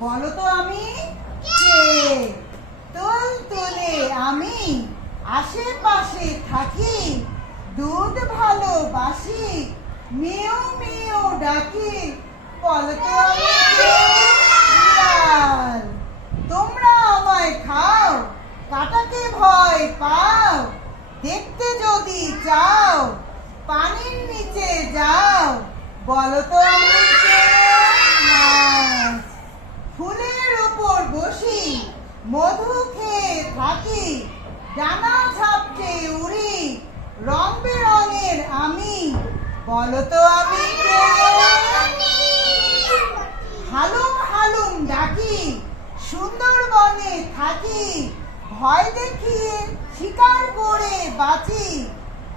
বলো তো আমি কে? তুল তুলে আমি আশেপাশে থাকি, দুধ ভালোবাসি, মিউ মিউ ডাকি বলো তো আমি তোমরা আমায় খাও, কাটাকে ভয় পাও, দেখতে যদি চাও, পানির নিচে যাও, বলো তো আমি বসি, মধু খেয়ে থাকি, ডানা ঝাপটে উড়ি, রং বেরঙের আমি, বলতো আমি হালুম হালুম ডাকি, সুন্দরবনে থাকি, ভয় দেখিয়ে শিকার করে বাঁচি,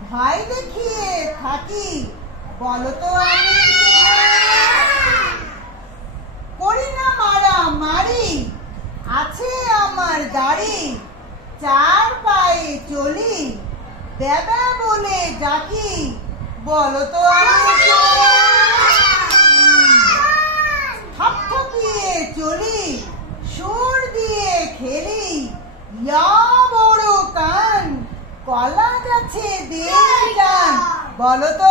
ভয় দেখিয়ে থাকি বলো তো আমি চার পায়ে চলি বেবা বলে ডাকি, বলো তো আমি? থপথপিয়ে চলি, সুর দিয়ে খেলি বড় কান, কলা গাছে দিয়ে বলো তো